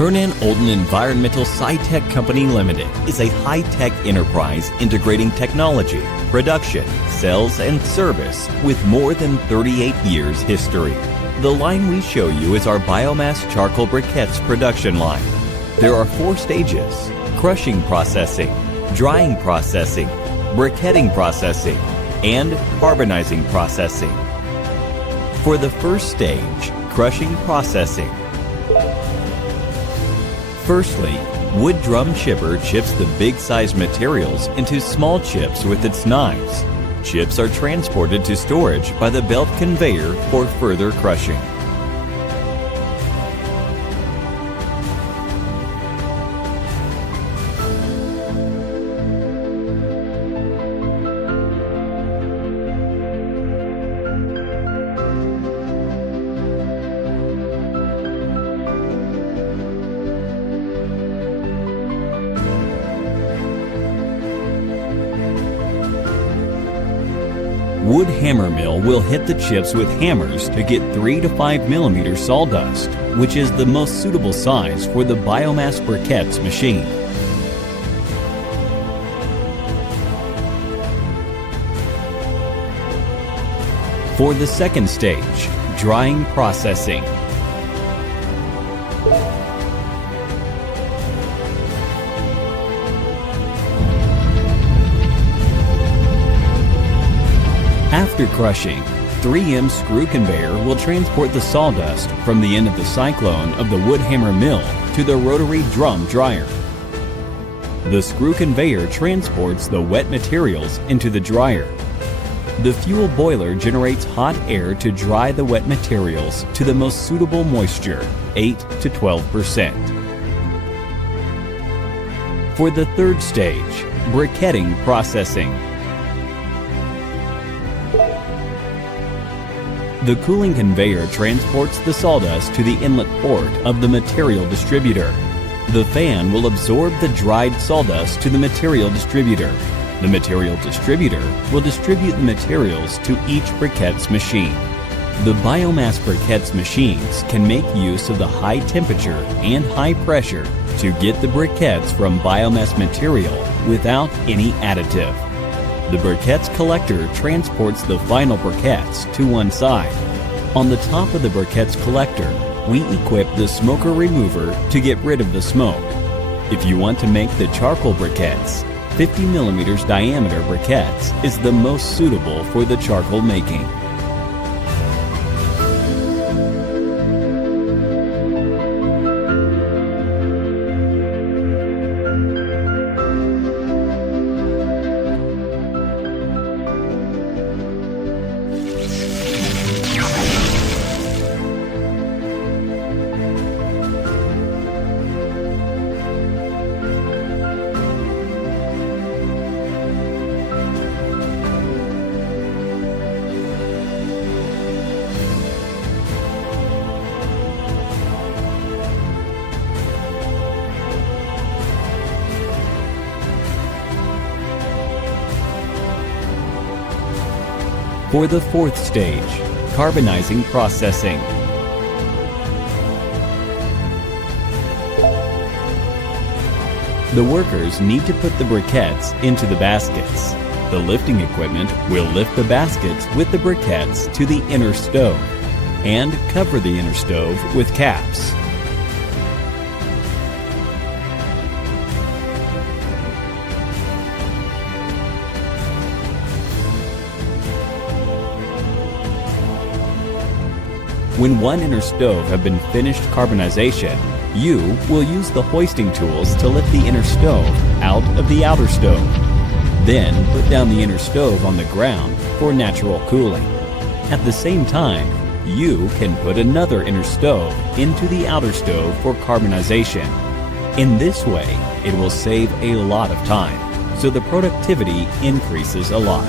Hernan Olden Environmental Sci-Tech Company Limited is a high-tech enterprise integrating technology, production, sales, and service with more than 38 years history. The line we show you is our biomass charcoal briquettes production line. There are 4 stages: crushing processing, drying processing, briquetting processing, and carbonizing processing. For the first stage, crushing processing. Firstly, wood drum chipper chips the big-sized materials into small chips with its knives. Chips are transported to storage by the belt conveyor for further crushing. Wood hammer mill will hit the chips with hammers to get 3 to 5 millimeter sawdust, which is the most suitable size for the biomass briquettes machine. For the second stage, drying processing. After crushing, 3M screw conveyor will transport the sawdust from the end of the cyclone of the wood hammer mill to the rotary drum dryer. The screw conveyor transports the wet materials into the dryer. The fuel boiler generates hot air to dry the wet materials to the most suitable moisture, 8 to 12%. For the third stage, briquetting processing. The cooling conveyor transports the sawdust to the inlet port of the material distributor. The fan will absorb the dried sawdust to the material distributor. The material distributor will distribute the materials to each briquettes machine. The biomass briquettes machines can make use of the high temperature and high pressure to get the briquettes from biomass material without any additive. The briquettes collector transports the final briquettes to one side. On the top of the briquettes collector, we equip the smoker remover to get rid of the smoke. If you want to make the charcoal briquettes, 50 millimeters diameter briquettes is the most suitable for the charcoal making. For the fourth stage, carbonizing processing. The workers need to put the briquettes into the baskets. The lifting equipment will lift the baskets with the briquettes to the inner stove and cover the inner stove with caps. When one inner stove have been finished carbonization, you will use the hoisting tools to lift the inner stove out of the outer stove. Then put down the inner stove on the ground for natural cooling. At the same time, you can put another inner stove into the outer stove for carbonization. In this way, it will save a lot of time, so the productivity increases a lot.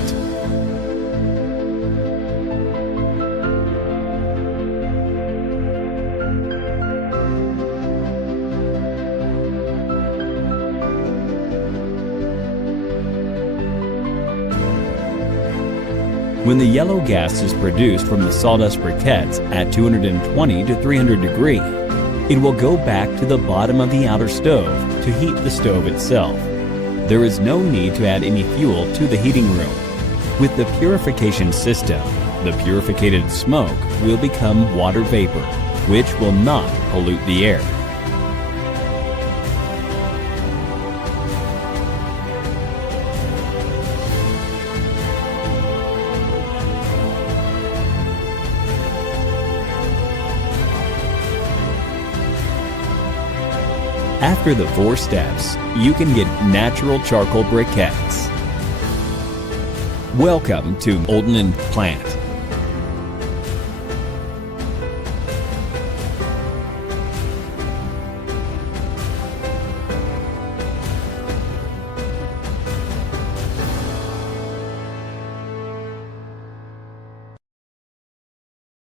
When the yellow gas is produced from the sawdust briquettes at 220 to 300 degrees, It will go back to the bottom of the outer stove to heat the stove itself. There is no need to add any fuel to the heating room. With the purification system, the purified smoke will become water vapor, which will not pollute the air. After the 4 steps, you can get natural charcoal briquettes. Welcome to Olden & Plant.